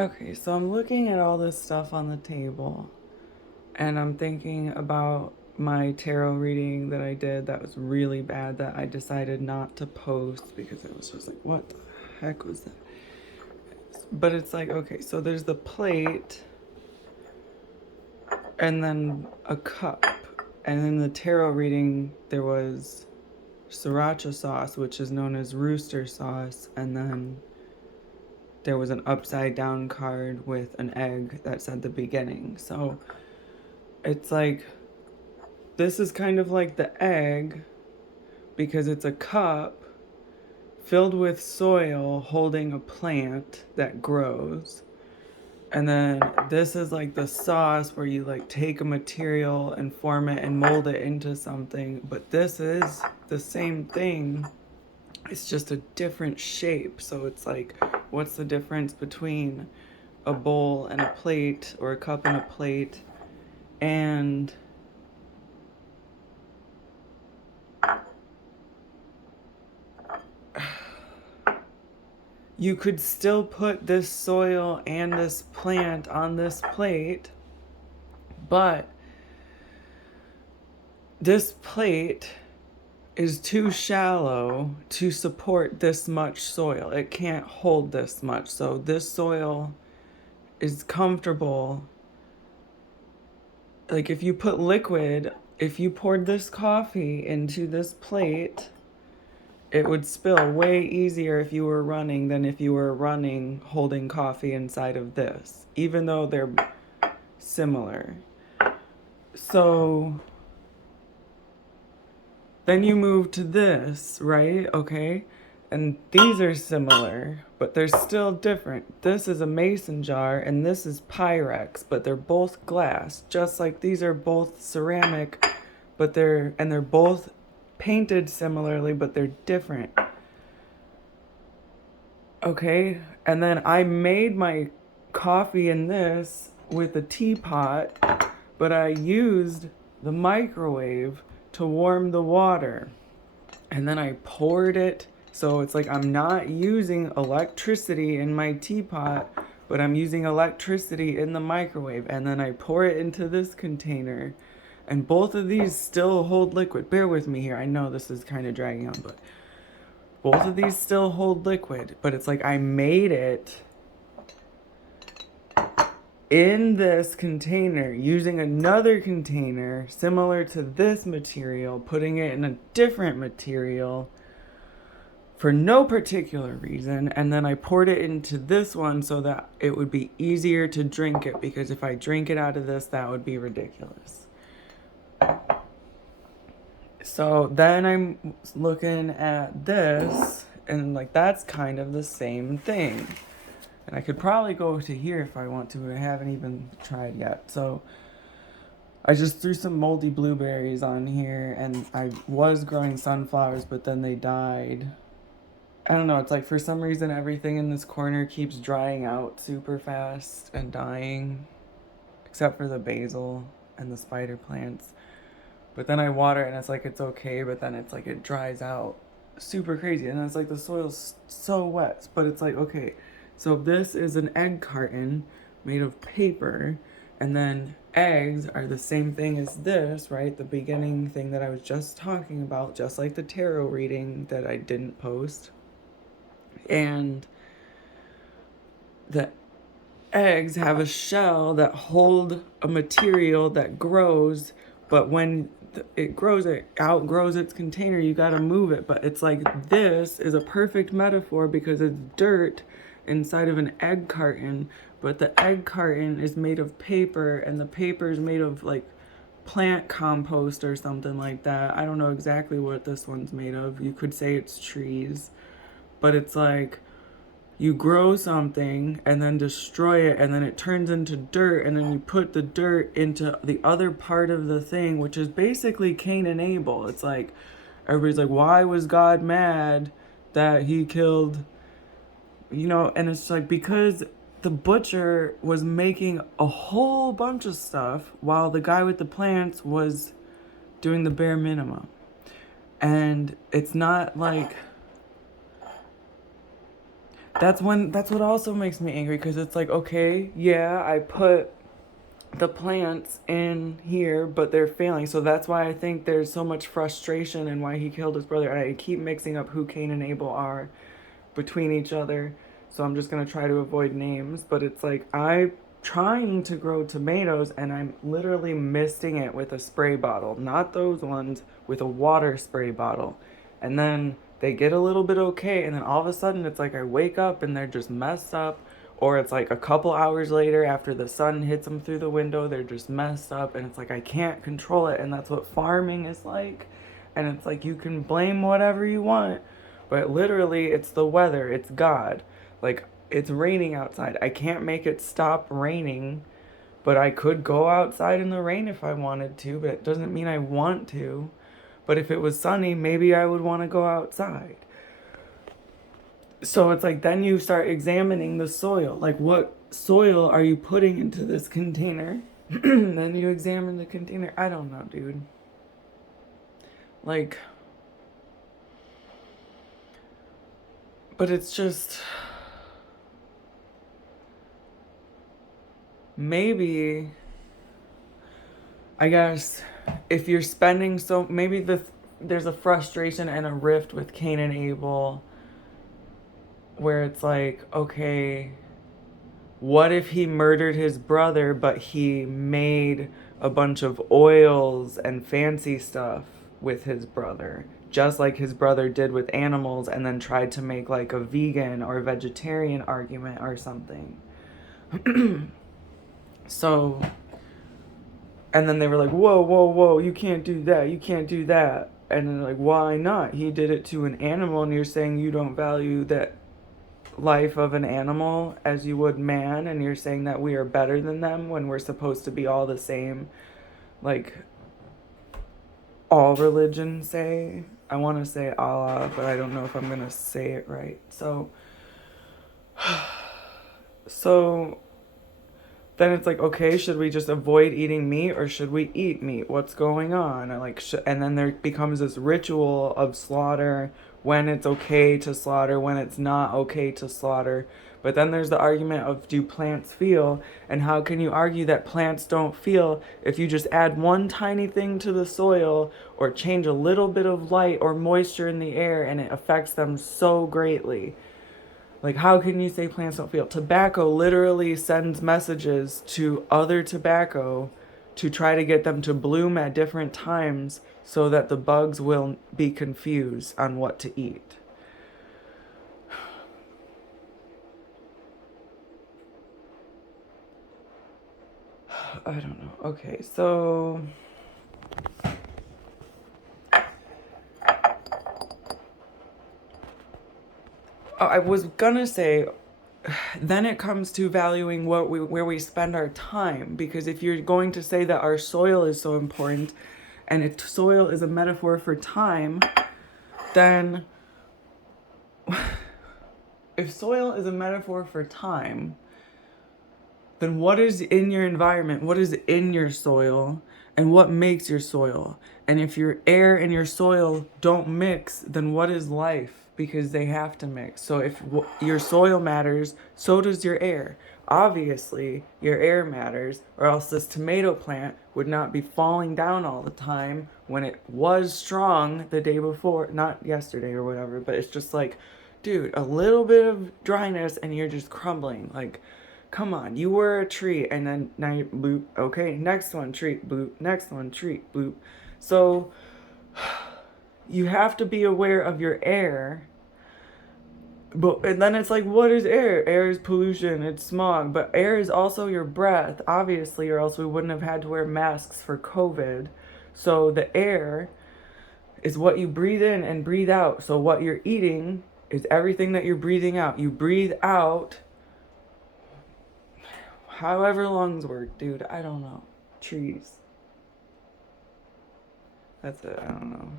Okay, so I'm looking at all this stuff on the table and I'm thinking about my tarot reading that I did that was really bad that I decided not to post because it was just like, what the heck was that? But it's like, okay, so there's the plate and then a cup. And in the tarot reading, there was sriracha sauce, which is known as rooster sauce, and then there was an upside down card with an egg that said the beginning. So it's like, this is kind of like the egg because it's a cup filled with soil holding a plant that grows. And then this is like the sauce where you like take a material and form it and mold it into something. But this is the same thing. It's just a different shape. So it's like, what's the difference between a bowl and a plate, or a cup and a plate? And you could still put this soil and this plant on this plate, but this plate is too shallow to support this much soil. It can't hold this much. So this soil is comfortable. Like if you put liquid, if you poured this coffee into this plate, it would spill way easier if you were running than if you were running holding coffee inside of this, even though they're similar. So then you move to this, right? Okay. And these are similar, but they're still different. This is a mason jar and this is Pyrex, but they're both glass, just like these are both ceramic, but they're both painted similarly, but they're different. Okay, and then I made my coffee in this with a teapot, but I used the microwave to warm the water. And then I poured it, so it's like I'm not using electricity in my teapot, but I'm using electricity in the microwave. And then I pour it into this container. And both of these still hold liquid. Bear with me here. I know this is kind of dragging on, but both of these still hold liquid. But it's like I made it in this container using another container similar to this material, putting it in a different material for no particular reason, and then I poured it into this one so that it would be easier to drink it, because if I drink it out of this, that would be ridiculous. So then I'm looking at this, and like that's kind of the same thing. And I could probably go to here if I want to. I haven't even tried yet. So I just threw some moldy blueberries on here, and I was growing sunflowers, but then they died. I don't know, it's like for some reason everything in this corner keeps drying out super fast and dying, except for the basil and the spider plants. But then I water it and it's like it's okay, but then it's like it dries out super crazy. And it's like the soil's so wet, but it's like, okay, so this is an egg carton made of paper, and then eggs are the same thing as this, right? The beginning thing that I was just talking about, just like the tarot reading that I didn't post. And the eggs have a shell that hold a material that grows, but when it grows, it outgrows its container, you got to move it. But it's like, this is a perfect metaphor because it's dirt inside of an egg carton, but the egg carton is made of paper, and the paper is made of like plant compost or something like that. I don't know exactly what this one's made of. You could say it's trees, but it's like you grow something and then destroy it, and then it turns into dirt, and then you put the dirt into the other part of the thing, which is basically Cain and Abel. It's like everybody's like, why was God mad that he killed, and it's like because the butcher was making a whole bunch of stuff while the guy with the plants was doing the bare minimum. And it's not like that's what also makes me angry, because it's like, okay, yeah, I put the plants in here, but they're failing. So that's why I think there's so much frustration and why he killed his brother. And I keep mixing up who Cain and Abel are between each other. So I'm just going to try to avoid names. But it's like, I'm trying to grow tomatoes and I'm literally misting it with a spray bottle. Not those ones, with a water spray bottle. And then they get a little bit okay. And then all of a sudden it's like I wake up and they're just messed up. Or it's like a couple hours later after the sun hits them through the window, they're just messed up. And it's like I can't control it. And that's what farming is like. And it's like you can blame whatever you want, but literally it's the weather, it's God. Like, it's raining outside. I can't make it stop raining, but I could go outside in the rain if I wanted to, but it doesn't mean I want to. But if it was sunny, maybe I would want to go outside. So it's like, then you start examining the soil. Like, what soil are you putting into this container? Then you examine the container. I don't know, dude. Like, but it's just, maybe, I guess, if you're spending so, maybe there's a frustration and a rift with Cain and Abel, where it's like, okay, what if he murdered his brother, but he made a bunch of oils and fancy stuff with his brother, just like his brother did with animals, and then tried to make like a vegan or vegetarian argument or something. So, and then they were like, whoa, whoa, whoa, you can't do that, you can't do that. And then like, why not? He did it to an animal, and you're saying you don't value that life of an animal as you would man, and you're saying that we are better than them when we're supposed to be all the same, like all religions say. I want to say Allah, but I don't know if I'm gonna say it right. So then it's like, okay, should we just avoid eating meat or should we eat meat? What's going on? And then there becomes this ritual of slaughter, when it's okay to slaughter, when it's not okay to slaughter. But then there's the argument of, do plants feel? And how can you argue that plants don't feel if you just add one tiny thing to the soil or change a little bit of light or moisture in the air and it affects them so greatly? Like, how can you say plants don't feel? Tobacco literally sends messages to other tobacco to try to get them to bloom at different times so that the bugs will be confused on what to eat. I don't know. Okay, so I was gonna say, then it comes to valuing where we spend our time. Because if you're going to say that our soil is so important, and if soil is a metaphor for time, then if soil is a metaphor for time, then what is in your environment? What is in your soil? And what makes your soil? And if your air and your soil don't mix, then what is life? Because they have to mix. So if your soil matters, so does your air. Obviously, your air matters, or else this tomato plant would not be falling down all the time when it was strong the day before, not yesterday or whatever. But it's just like, dude, a little bit of dryness and you're just crumbling. Like, come on, you were a tree, and then now you bloop. Okay, next one, tree, bloop. Next one, tree, bloop. So you have to be aware of your air. But and then it's like, what is air? Air is pollution, it's smog. But air is also your breath, obviously, or else we wouldn't have had to wear masks for COVID. So the air is what you breathe in and breathe out. So what you're eating is everything that you're breathing out. You breathe out however lungs work, dude. I don't know. Trees. That's it. I don't know.